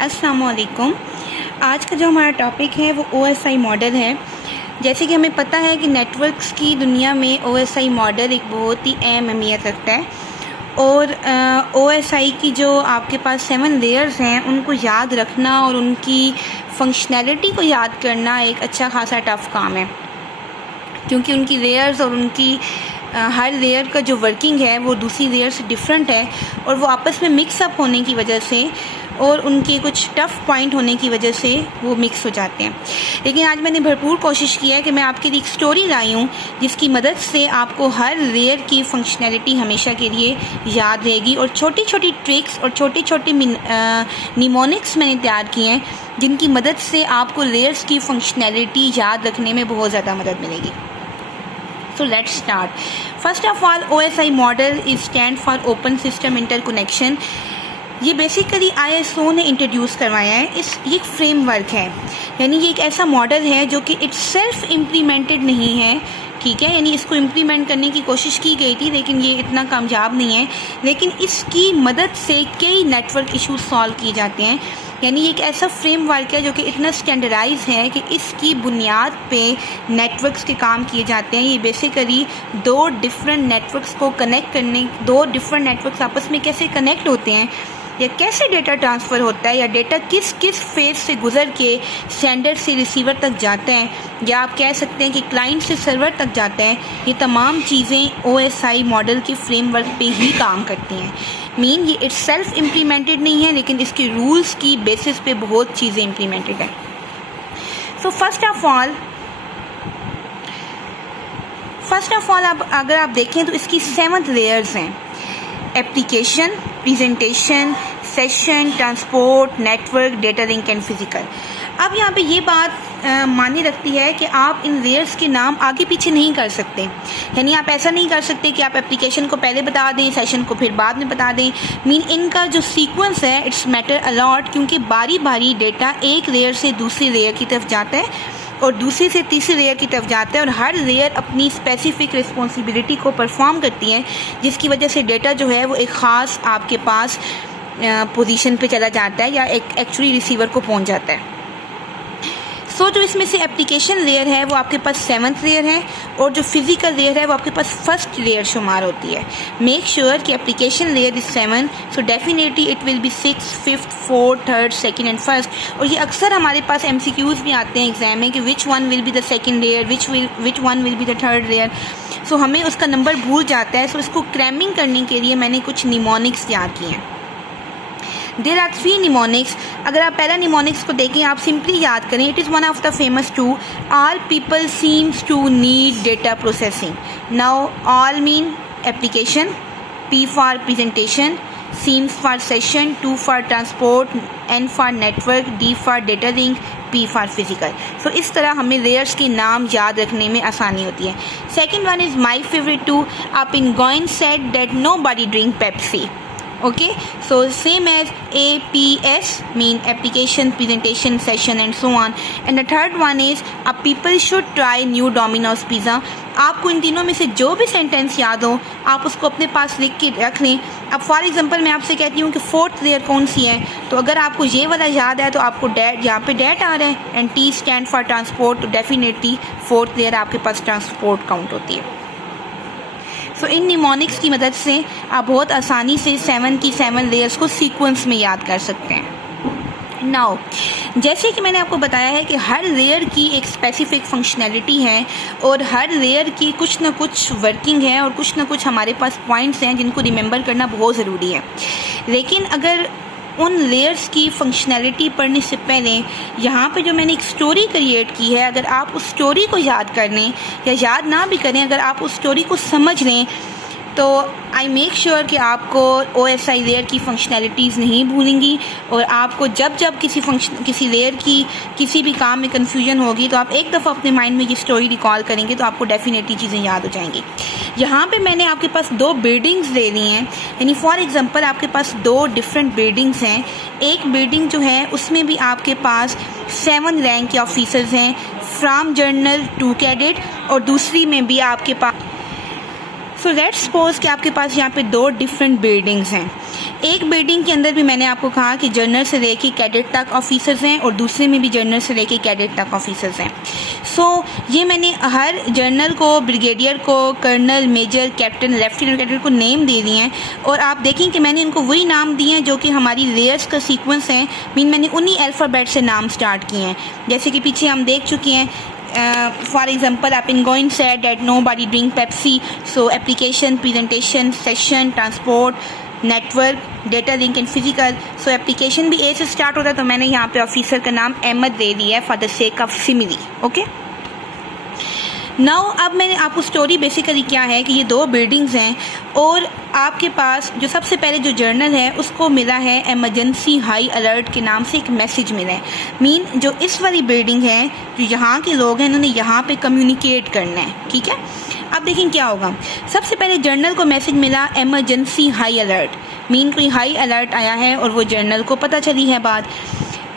अस्सलाम वालेकुम। आज का जो हमारा टॉपिक है वो OSI मॉडल है। जैसे कि हमें पता है कि नेटवर्क्स की दुनिया में OSI मॉडल एक बहुत ही अहम अहमियत रखता है और OSI की जो आपके पास 7 लेयर्स हैं उनको याद रखना और उनकी फंक्शनैलिटी को याद करना एक अच्छा खासा टफ़ काम है, क्योंकि उनकी लेयर्स और उनकी हर लेयर का जो वर्किंग है वो दूसरी लेयर से डिफरेंट है और वो आपस में मिक्स अप होने की वजह से और उनके कुछ टफ़ पॉइंट होने की वजह से वो मिक्स हो जाते हैं। लेकिन आज मैंने भरपूर कोशिश की है कि मैं आपके लिए एक स्टोरी लाई हूँ जिसकी मदद से आपको हर लेयर की फंक्शनैलिटी हमेशा के लिए याद रहेगी और छोटी छोटी ट्रिक्स और छोटे छोटे निमोनिक्स मैंने तैयार किए हैं जिनकी मदद से आपको लेयर्स की फंक्शनैलिटी याद रखने में बहुत ज़्यादा मदद मिलेगी। So let's start. First of all, OSI model is stand for Open System Interconnection. ये बेसिकली ISO ने इंट्रोड्यूस करवाया है। ये एक फ्रेमवर्क है, यानी ये एक ऐसा मॉडल है जो कि इट्स सेल्फ इम्प्लीमेंटेड नहीं है, ठीक है। यानी इसको इम्प्लीमेंट करने की कोशिश की गई थी लेकिन ये इतना कामयाब नहीं है, लेकिन इसकी मदद से कई नेटवर्क इश्यूज सॉल्व किए जाते हैं। यानी एक ऐसा फ्रेमवर्क है जो कि इतना स्टैंडर्डाइज है कि इसकी बुनियाद पे नेटवर्क्स के काम किए जाते हैं। ये बेसिकली दो डिफरेंट नेटवर्क्स आपस में कैसे कनेक्ट होते हैं या कैसे डेटा ट्रांसफ़र होता है या डेटा किस किस फेज से गुजर के सेंडर से रिसीवर तक जाते हैं या आप कह सकते हैं कि क्लाइंट से सर्वर तक जाते हैं, ये तमाम चीज़ें OSI मॉडल के फ्रेमवर्क पे ही काम करती हैं। ये इट्स सेल्फ इम्प्लीमेंटेड नहीं है लेकिन इसके रूल्स की बेसिस पे बहुत चीज़ें इम्प्लीमेंटेड है। सो फर्स्ट ऑफ ऑल अगर आप देखें तो इसकी 7 लेयर्स हैं: application, presentation, session, transport, network, data link and physical. अब यहाँ पे ये बात मायने रखती है कि आप इन लेयर्स के नाम आगे पीछे नहीं कर सकते। यानी आप ऐसा नहीं कर सकते कि आप एप्लीकेशन को पहले बता दें, सेशन को फिर बाद में बता दें। इनका जो सीक्वेंस है इट्स मैटर अलॉट, क्योंकि बारी बारी डेटा एक लेयर से दूसरी लेयर की तरफ जाता है और दूसरी से तीसरी लेयर की तरफ जाता है और हर लेयर अपनी स्पेसिफिक रिस्पॉन्सिबिलिटी को परफॉर्म करती है, जिसकी वजह से डेटा जो है वो एक ख़ास आपके पास पोजीशन पे चला जाता है या एक एक्चुअली रिसीवर को पहुंच जाता है। जो इसमें से एप्लीकेशन लेयर है वो आपके पास 7th लेयर है और जो फिजिकल लेयर है वो आपके पास फर्स्ट लेयर शुमार होती है। मेक श्योर कि application layer is 7, so definitely it will be 6th, 5th, 4th, 3rd, 2nd and 1st। और ये अक्सर हमारे पास MCQs भी आते हैं एग्जाम में कि which one will be the second layer, which one will be the third layer. So हमें उसका नंबर भूल जाता है। सो इसको क्रैमिंग करने के लिए मैंने कुछ निमोनिक्स तैयार किए हैं। There are 3 mnemonics. अगर आप पहला निमोनिक्स को देखें, आप सिंपली याद करें, it is one of the famous to, all people seems to need data processing. Now all mean application, P for presentation, seems for session, 2 for transport, N for network, D for data link, P for physical. So इस तरह हमें layers के नाम याद रखने में आसानी होती है। Second one is my favourite too, up in going said that nobody drink Pepsi. Okay, so same as APS mean application, presentation, session and so on. And the third one is people should try new Domino's pizza. आपको इन तीनों में से जो भी sentence याद हो आप उसको अपने पास लिख के रख लें। अब फॉर एग्जांपल मैं आपसे कहती हूँ कि 4th लेयर कौन सी है, तो अगर आपको ये वाला याद है तो आपको डैट, यहाँ पे डैट आ रहा है and T stand for transport, तो डेफिनेटली 4th लेयर आपके पास ट्रांसपोर्ट काउंट होती है। सो इन निमोनिक्स की मदद से आप बहुत आसानी से 7 की 7 लेयर्स को सीक्वेंस में याद कर सकते हैं। नाउ जैसे कि मैंने आपको बताया है कि हर लेयर की एक स्पेसिफिक फंक्शनैलिटी है और हर लेयर की कुछ ना कुछ वर्किंग है और कुछ ना कुछ हमारे पास पॉइंट्स हैं जिनको रिमेंबर करना बहुत ज़रूरी है। लेकिन अगर उन लेयर्स की फंक्शनैलिटी पढ़ने से पहले यहाँ पे जो मैंने एक स्टोरी क्रिएट की है, अगर आप उस स्टोरी को याद कर लें या याद ना भी करें, अगर आप उस स्टोरी को समझ लें तो आई मेक श्योर कि आपको OSI लेयर की फंक्शनैलिटीज़ नहीं भूलेंगी और आपको जब किसी लेयर की किसी भी काम में कन्फ्यूजन होगी तो आप एक दफ़ा अपने माइंड में ये स्टोरी रिकॉल करेंगे तो आपको डेफिनेटली चीज़ें याद हो जाएंगी। यहाँ पे मैंने आपके पास 2 बिल्डिंग्स ले ली हैं, यानी फॉर एग्जांपल आपके पास 2 डिफरेंट बिल्डिंग्स हैं। एक बिल्डिंग जो है उसमें भी आपके पास 7 रैंक के ऑफिसर्स हैं, फ्रॉम जर्नल टू कैडेट, और दूसरी में भी आपके पास सो लेट्स सपोज कि आपके पास यहाँ पे 2 डिफरेंट बिल्डिंग्स हैं। एक बिल्डिंग के अंदर भी मैंने आपको कहा कि जनरल से लेके कैडेट तक ऑफिसर्स हैं और दूसरे में भी जनरल से लेके कैडेट तक ऑफिसर्स हैं। सो ये मैंने हर जनरल को, ब्रिगेडियर को, colonel, major, captain, lieutenant cadet को नेम दे दिए हैं और आप देखें कि मैंने इनको वही नाम दिए हैं जो कि हमारी लेयर्स का सीक्वेंस है। मैंने उन्हीं अल्फ़ाबेट से नाम स्टार्ट किए हैं, जैसे कि पीछे हम देख चुके हैं। For example, Appington said that nobody drink Pepsi. So application, presentation, session, transport, network, data link and physical. So application भी A से start होता है, तो मैंने यहाँ पे ऑफिसर का नाम अहमद दे दिया है for the sake of simile. Okay? Now अब मैंने आपको स्टोरी बेसिकली क्या है कि ये दो बिल्डिंग्स हैं और आपके पास जो सबसे पहले जो जर्नल है उसको मिला है एमरजेंसी हाई अलर्ट के नाम से एक मैसेज मिला है। जो इस वाली बिल्डिंग है, जो यहाँ के लोग हैं, इन्होंने यहाँ पे कम्युनिकेट करना है। ठीक है, अब देखें क्या होगा। सबसे पहले जर्नल को मैसेज मिला एमरजेंसी हाई अलर्ट, कोई हाई अलर्ट आया है और वो जर्नल को पता चली है बात।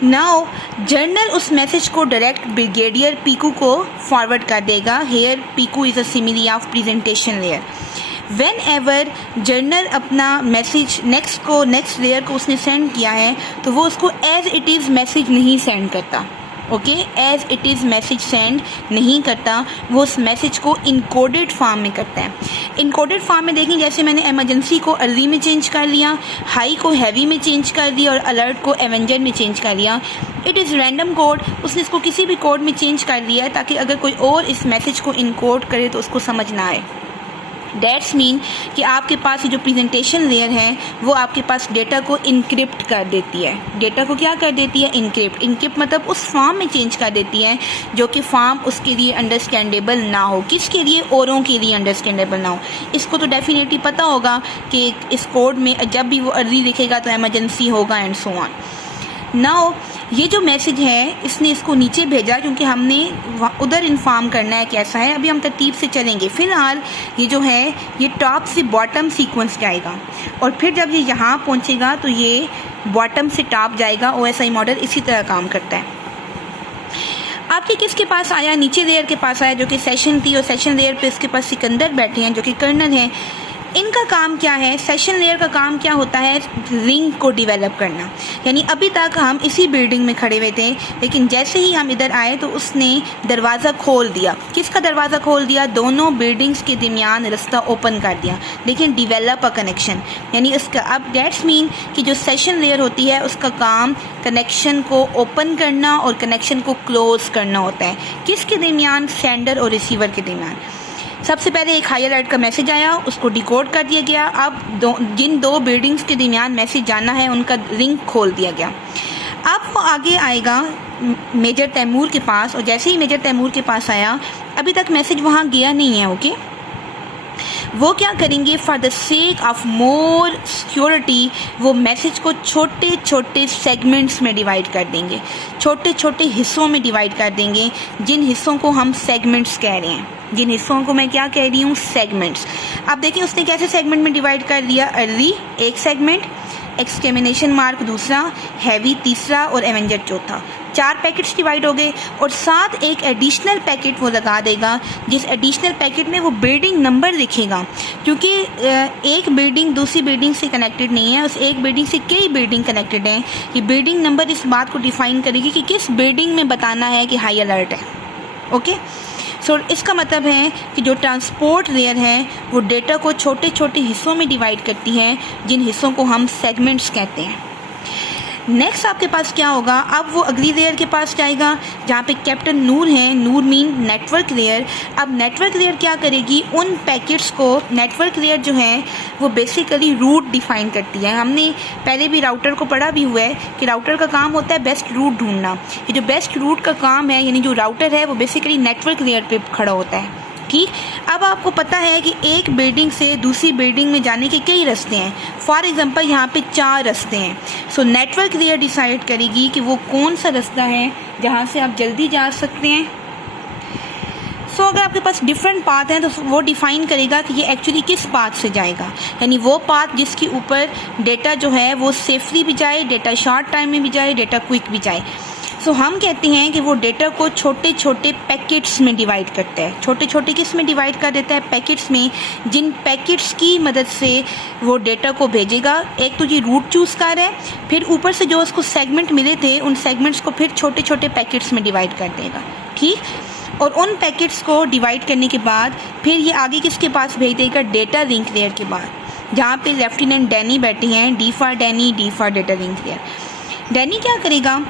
नाउ जर्नल उस मैसेज को डायरेक्ट ब्रिगेडियर पीकू को फॉरवर्ड कर देगा। Here Piku is a simile of presentation layer. Whenever general अपना मैसेज नेक्स्ट लेयर को उसने सेंड किया है तो वो उसको एज इट इज़ मैसेज नहीं सेंड करता। Okay, as it is message send नहीं करता, वो उस मैसेज को इनकोडेड फॉर्म में करता है। इनकोडेड फॉर्म में देखें, जैसे मैंने एमरजेंसी को अर्ली में चेंज कर लिया, हाई को हैवी में चेंज कर दिया और अलर्ट को एवेंजर में चेंज कर लिया। इट इज़ रैंडम कोड, उसने इसको किसी भी कोड में चेंज कर लिया है ताकि अगर कोई और इस मैसेज को इनकोड करे तो उसको समझ ना आए। डेट्स मीन कि आपके पास ये जो प्रेजेंटेशन लेयर है वो आपके पास डेटा को इनक्रिप्ट कर देती है। डेटा को क्या कर देती है? इनक्रिप्ट मतलब उस फॉर्म में चेंज कर देती है जो कि फॉर्म उसके लिए अंडरस्टैंडेबल ना हो। किसके लिए? औरों के लिए अंडरस्टैंडेबल ना हो। इसको तो डेफिनेटली पता होगा कि इस कोड में जब भी वो अर्ली लिखेगा तो एमरजेंसी होगा एंड सो ऑन। नाउ ये जो मैसेज है इसने इसको नीचे भेजा क्योंकि हमने उधर इन्फॉर्म करना है कैसा है। अभी हम तरतीब से चलेंगे। फिलहाल ये जो है ये टॉप से बॉटम सीक्वेंस जाएगा और फिर जब ये यहाँ पहुँचेगा तो ये बॉटम से टॉप जाएगा। OSI मॉडल इसी तरह काम करता है। आपके किसके पास आया? नीचे लेयर के पास आया जो कि सेशन थी और सेशन लेयर पे इसके पास सिकंदर बैठे हैं जो कि कर्नल हैं। इनका काम क्या है? सेशन लेयर का काम क्या होता है? रिंग को डिवेलप करना। यानी अभी तक हम इसी बिल्डिंग में खड़े हुए थे लेकिन जैसे ही हम इधर आए तो उसने दरवाज़ा खोल दिया। किसका दरवाज़ा खोल दिया? दोनों बिल्डिंग्स के दरमियान रास्ता ओपन कर दिया। लेकिन डिवेलप अ कनेक्शन, यानी इसका अब डेट्स मीन कि जो सेशन लेयर होती है उसका काम कनेक्शन को ओपन करना और कनेक्शन को क्लोज करना होता है। किसके दरमियान? सेंडर और रिसीवर के दरमियान। सबसे पहले एक हाई अलर्ट का मैसेज आया, उसको डिकोड कर दिया गया। अब जिन दो बिल्डिंग्स के दरमियान मैसेज जाना है उनका रिंग खोल दिया गया। अब वो आगे आएगा मेजर तैमूर के पास और जैसे ही मेजर तैमूर के पास आया, अभी तक मैसेज वहाँ गया नहीं है। ओके, वो क्या करेंगे? For the sake of more security वो मैसेज को छोटे छोटे सेगमेंट्स में डिवाइड कर देंगे, छोटे छोटे हिस्सों में डिवाइड कर देंगे, जिन हिस्सों को हम सेगमेंट्स कह रहे हैं। जिन हिस्सों को मैं क्या कह रही हूँ? सेगमेंट्स। अब देखिए उसने कैसे सेगमेंट में डिवाइड कर दिया। अर्ली एक सेगमेंट, एक्सक्लेमेशन मार्क दूसरा, हैवी तीसरा और एवेंजर चौथा। 4 पैकेट्स डिवाइड हो गए और साथ एक एडिशनल पैकेट वो लगा देगा जिस एडिशनल पैकेट में वो बिल्डिंग नंबर लिखेगा क्योंकि एक बिल्डिंग दूसरी बिल्डिंग से कनेक्टेड नहीं है, उस एक बिल्डिंग से कई बिल्डिंग कनेक्टेड हैं। ये बिल्डिंग नंबर इस बात को डिफाइन करेगी कि किस बिल्डिंग में बताना है कि हाई अलर्ट है। ओके, सो इसका मतलब है कि जो ट्रांसपोर्ट लेयर है वो डेटा को छोटे छोटे हिस्सों में डिवाइड करती है जिन हिस्सों को हम सेगमेंट्स कहते हैं। नेक्स्ट आपके पास क्या होगा? अब वो अगली लेयर के पास जाएगा जहाँ पे कैप्टन नूर हैं। नूर मीन नेटवर्क लेयर। अब नेटवर्क लेयर क्या करेगी? उन पैकेट्स को, नेटवर्क लेयर जो है वो बेसिकली रूट डिफाइन करती है। हमने पहले भी राउटर को पढ़ा भी हुआ है कि राउटर का काम होता है बेस्ट रूट ढूंढना। ये जो बेस्ट रूट का काम है यानी जो राउटर है वो बेसिकली नेटवर्क लेयर पे खड़ा होता है। ठीक, अब आपको पता है कि एक बिल्डिंग से दूसरी बिल्डिंग में जाने के कई रास्ते हैं। फॉर एग्जांपल यहाँ पे 4 रास्ते हैं। सो नेटवर्क लेयर डिसाइड करेगी कि वो कौन सा रास्ता है जहाँ से आप जल्दी जा सकते हैं। सो अगर आपके पास डिफरेंट पाथ हैं तो वो डिफाइन करेगा कि ये एक्चुअली किस पाथ से जाएगा, यानी वो पाथ जिसके ऊपर डेटा जो है वो सेफली भी जाए, डेटा शॉर्ट टाइम में भी जाए, डेटा क्विक भी जाए। सो हम कहते हैं कि वो डेटा को छोटे छोटे पैकेट्स में डिवाइड करता है। छोटे छोटे किस में डिवाइड कर देता है? पैकेट्स में, जिन पैकेट्स की मदद से वो डेटा को भेजेगा। एक तो ये रूट चूज़ कर रहा है, फिर ऊपर से जो उसको सेगमेंट मिले थे उन सेगमेंट्स को फिर छोटे छोटे पैकेट्स में डिवाइड कर देगा, ठीक। और उन पैकेट्स को डिवाइड करने के बाद फिर ये आगे किसके पास भेज देगा? डेटा लिंक लेयर के बाद, जहाँ पे लेफ्टिनेंट डैनी बैठे हैं, D for Danny, D for data link layer. Danny क्या करेगा?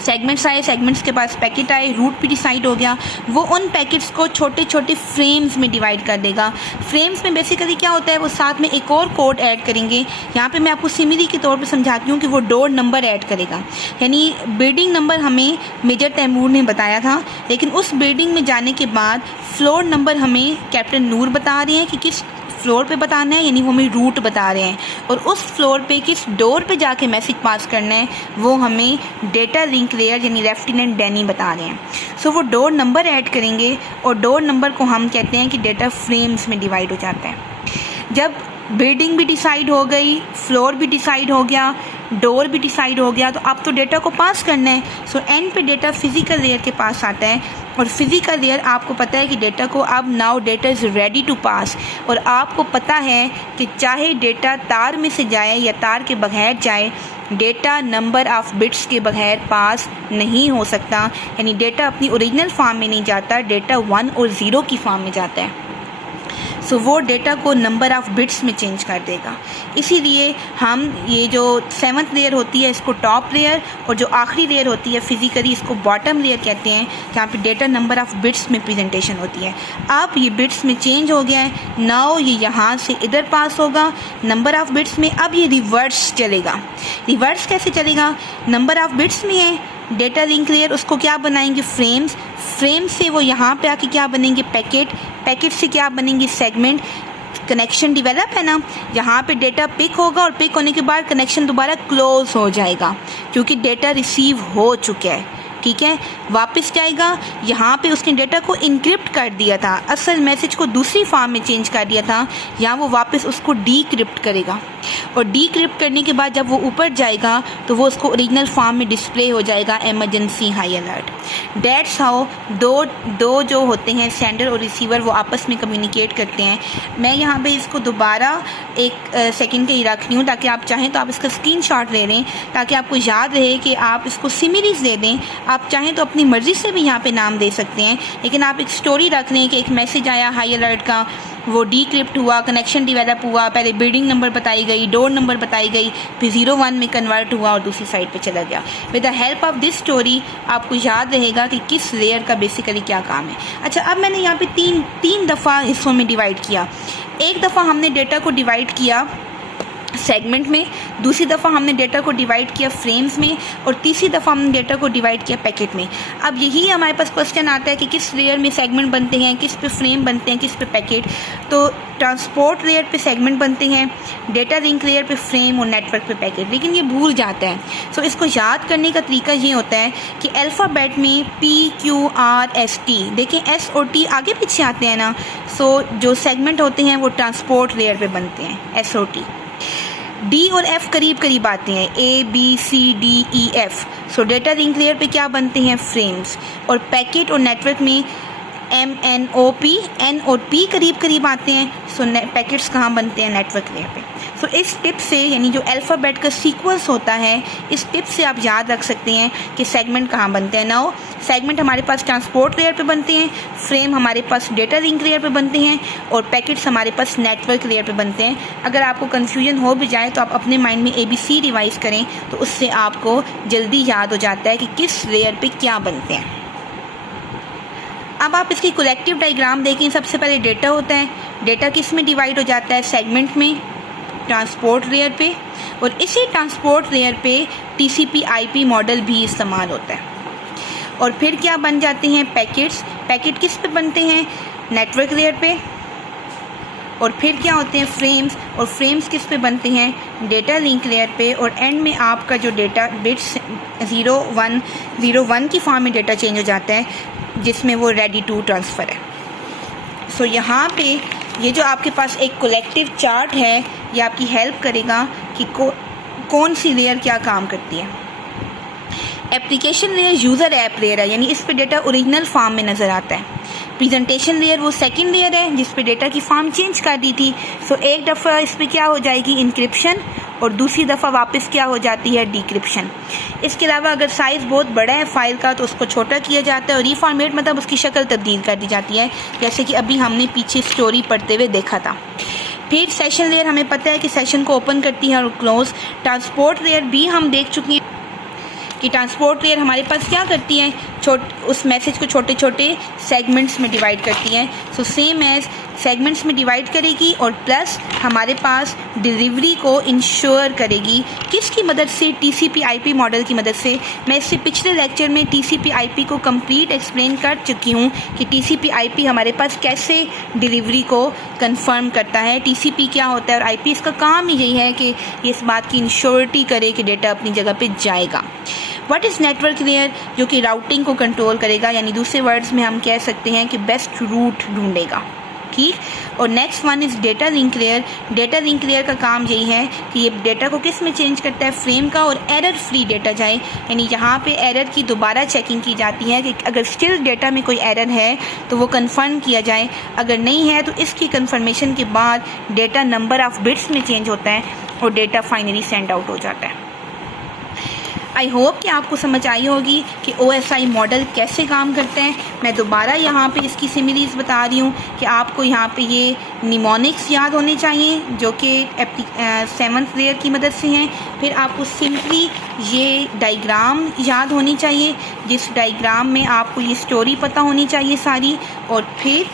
सेगमेंट्स आए, सेगमेंट्स के पास पैकेट आए, रूट भी डिसाइड हो गया, वो उन पैकेट्स को छोटे छोटे फ्रेम्स में डिवाइड कर देगा। फ्रेम्स में बेसिकली क्या होता है, वो साथ में एक और कोड ऐड करेंगे। यहाँ पे मैं आपको सिमिली के तौर पे समझाती हूँ कि वो डोर नंबर ऐड करेगा। यानी बिल्डिंग नंबर हमें मेजर तैमूर ने बताया था, लेकिन उस बिल्डिंग में जाने के बाद फ्लोर नंबर हमें कैप्टन नूर बता रहे हैं कि किस फ्लोर पे बताना है, यानी वो हमें रूट बता रहे हैं। और उस फ्लोर पे किस डोर पे जाके मैसेज पास करना है वो हमें डेटा लिंक लेयर यानी लेफ्टिनेंट डैनी बता रहे हैं। सो वो डोर नंबर ऐड करेंगे और डोर नंबर को हम कहते हैं कि डेटा फ्रेम्स में डिवाइड हो जाता है। जब बिल्डिंग भी डिसाइड हो गई, फ्लोर भी डिसाइड हो गया, डोर भी डिसाइड हो गया, तो अब तो डेटा को पास करना है। सो एंड पे डेटा फिजिकल लेयर के पास आता है और फिजिकल लेयर आपको पता है कि डेटा को अब now data is ready to pass. और आपको पता है कि चाहे डेटा तार में से जाए या तार के बगैर जाए, डेटा नंबर ऑफ़ बिट्स के बगैर पास नहीं हो सकता। यानी डेटा अपनी ओरिजिनल फॉर्म में नहीं जाता, डेटा 1 और 0 की फॉर्म में जाता है। सो वो डेटा को नंबर ऑफ़ बिट्स में चेंज कर देगा। इसीलिए हम ये जो 7th लेयर होती है इसको टॉप लेयर, और जो आखिरी लेयर होती है फिजिकली इसको बॉटम लेयर कहते हैं, जहाँ पे डेटा नंबर ऑफ़ बिट्स में प्रेजेंटेशन होती है। अब ये बिट्स में चेंज हो गया है, नाउ ये यहाँ से इधर पास होगा नंबर ऑफ़ बिट्स में। अब ये रिवर्स चलेगा। रिवर्स कैसे चलेगा? नंबर ऑफ़ बिट्स में है, डेटा लिंक लेयर उसको क्या बनाएंगे? फ्रेम्स। फ्रेम से वो यहाँ पे आके क्या बनेंगे? पैकेट। पैकेट से क्या बनेंगे? सेगमेंट। कनेक्शन डेवलप है ना, यहाँ पे डेटा पिक होगा और पिक होने के बाद कनेक्शन दोबारा क्लोज हो जाएगा क्योंकि डेटा रिसीव हो चुका है, ठीक है। वापस जाएगा, यहाँ पे उसने डेटा को इनक्रिप्ट कर दिया था, असल मैसेज को दूसरी फॉर्म में चेंज कर दिया था, यहाँ वो वापस उसको डीक्रिप्ट करेगा। और डीक्रिप्ट करने के बाद जब वो ऊपर जाएगा तो वो उसको ओरिजिनल फॉर्म में डिस्प्ले हो जाएगा, emergency high alert. Dates how दो जो होते हैं सेंडर और रिसीवर वो आपस में कम्युनिकेट करते हैं। मैं यहाँ पे इसको दोबारा एक सेकंड के ही रख रही हूँ ताकि आप चाहें तो आप इसका स्क्रीनशॉट ले लें, ताकि आपको याद रहे कि आप इसको सिमिलीज दे दें। आप चाहें तो अपनी मर्ज़ी से भी यहाँ पे नाम दे सकते हैं, लेकिन आप एक स्टोरी रख लें कि एक मैसेज आया हाई अलर्ट का, वो डीक्रिप्ट हुआ, कनेक्शन डेवलप हुआ, पहले बिल्डिंग नंबर बताई गई, डोर नंबर बताई गई, फिर 0-1 में कन्वर्ट हुआ और दूसरी साइड पे चला गया। With the help of this story आपको याद रहेगा कि किस लेयर का बेसिकली क्या काम है। अच्छा, अब मैंने यहाँ पे तीन दफ़ा हिस्सों में डिवाइड किया। एक दफ़ा हमने डेटा को डिवाइड किया सेगमेंट में, दूसरी दफ़ा हमने डेटा को डिवाइड किया फ्रेम्स में, और तीसरी दफ़ा हमने डेटा को डिवाइड किया पैकेट में। अब यही हमारे पास क्वेश्चन आता है कि किस लेयर में सेगमेंट बनते हैं, किस पे फ्रेम बनते हैं, किस पे पैकेट। तो ट्रांसपोर्ट लेयर पे सेगमेंट बनते हैं, डेटा लिंक लेयर पे फ्रेम और नेटवर्क पे पैकेट, लेकिन ये भूल जाता है। सो इसको याद करने का तरीका ये होता है कि अल्फ़ाबेट में PQRST, देखें S और T आगे पीछे आते हैं ना। सो जो सेगमेंट होते हैं वो ट्रांसपोर्ट लेयर पे बनते हैं, S और T। D और F करीब करीब आते हैं, ABCDEF। सो डेटा लिंक लेयर पे क्या बनते हैं? फ्रेम्स। और पैकेट और नेटवर्क में MNOP, N और P करीब करीब आते हैं। सो पैकेट्स कहाँ बनते हैं? नेटवर्क लेयर पे। सो इस टिप से, यानी जो अल्फ़ाबेट का सीक्वेंस होता है, इस टिप से आप याद रख सकते हैं कि सेगमेंट कहाँ बनते हैं। नाउ सेगमेंट हमारे पास ट्रांसपोर्ट लेयर पे बनते हैं, फ्रेम हमारे पास डेटा लिंक लेयर पे बनते हैं, और पैकेट्स हमारे पास नेटवर्क लेयर पे बनते हैं। अगर आपको कन्फ्यूजन हो भी जाए तो आप अपने माइंड में ABC रिवाइज करें, तो उससे आपको जल्दी याद हो जाता है कि किस लेयर पे क्या बनते हैं। अब आप इसकी कलेक्टिव डायग्राम देखें। सबसे पहले डेटा होता है, डेटा किस में डिवाइड हो जाता है? सेगमेंट में, ट्रांसपोर्ट लेयर पे, और इसी ट्रांसपोर्ट लेयर पे TCP/IP मॉडल भी इस्तेमाल होता है। और फिर क्या बन जाते हैं? पैकेट्स। पैकेट किस पे बनते हैं? नेटवर्क लेयर पे। और फिर क्या होते हैं? फ्रेम्स। और फ्रेम्स किस पे बनते हैं? डेटा लिंक लेयर पे। और एंड में आपका जो डेटा बिट्स 0-1 की फॉर्म में डेटा चेंज हो जाता है, जिसमें वो रेडी टू ट्रांसफ़र है। सो यहाँ पे ये जो आपके पास एक कलेक्टिव चार्ट है, ये आपकी हेल्प करेगा कि कौन सी लेयर क्या काम करती है। Application layer user app layer है, यानी इस पे डेटा ओरिजिनल फॉर्म में नज़र आता है। प्रेजेंटेशन लेयर वो सेकंड लेयर है जिस पे डेटा की फॉर्म चेंज कर दी थी। सो एक दफ़ा इस पे क्या हो जाएगी, इंक्रिप्शन, और दूसरी दफ़ा वापस क्या हो जाती है, डिक्रिप्शन। इसके अलावा अगर साइज़ बहुत बड़ा है फाइल का तो उसको छोटा किया जाता है और रीफॉर्मेट मतलब उसकी शक्ल तब्दील कर दी जाती है, जैसे कि अभी हमने पीछे स्टोरी पढ़ते हुए देखा था। फिर सेशन लेयर हमें पता है कि सेशन को ओपन करती है और क्लोज। ट्रांसपोर्ट लेयर भी हम देख चुके हैं कि ट्रांसपोर्ट लेयर हमारे पास क्या करती है, उस मैसेज को छोटे छोटे सेगमेंट्स में डिवाइड करती है। सो सेम एज सेगमेंट्स में डिवाइड करेगी और प्लस हमारे पास डिलीवरी को इंश्योर करेगी। किसकी मदद से, टीसीपी आईपी मॉडल की मदद से। मैं इससे पिछले लेक्चर में टीसीपी आईपी को कंप्लीट एक्सप्लेन कर चुकी हूँ कि टीसीपी आईपी हमारे पास कैसे डिलीवरी को कंफर्म करता है। टीसीपी क्या होता है और आईपी इसका काम ही यही है कि ये इस बात की इंश्योरिटी करे कि डेटा अपनी जगह पे जाएगा। व्हाट इज़ नेटवर्क लेयर, जो कि राउटिंग को कंट्रोल करेगा, यानी दूसरे वर्ड्स में हम कह सकते हैं कि बेस्ट रूट ढूंढेगा, ठीक। और next one is data link layer. Data link layer का काम यही है कि ये डेटा को किस में चेंज करता है, फ्रेम का, और एरर फ्री डेटा जाए, यानी यहाँ पे एरर की दोबारा चेकिंग की जाती है कि अगर स्टिल डेटा में कोई एरर है तो वो कंफर्म किया जाए, अगर नहीं है तो इसकी कंफर्मेशन के बाद डेटा नंबर ऑफ बिट्स में चेंज होता है और डेटा फाइनली सेंड आउट हो जाता है। आई होप कि आपको समझ आई होगी कि OSI मॉडल कैसे काम करते हैं। मैं दोबारा यहाँ पे इसकी सिमिलीज बता रही हूँ कि आपको यहाँ पे ये निमोनिक्स याद होने चाहिए जो कि 7th लेयर की मदद से हैं। फिर आपको सिंपली ये डायग्राम याद होनी चाहिए जिस डायग्राम में आपको ये स्टोरी पता होनी चाहिए सारी, और फिर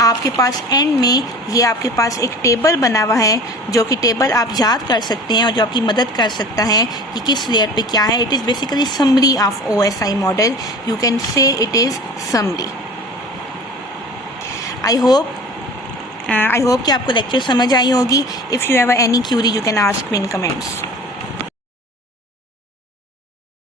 आपके पास एंड में ये आपके पास एक टेबल बना हुआ है जो कि टेबल आप याद कर सकते हैं और जो आपकी मदद कर सकता है कि किस लेयर पे क्या है। It is basically summary of OSI model, you can say it is summary. I hope कि आपको लेक्चर समझ आई होगी। If you have any Curie you can ask me in comments.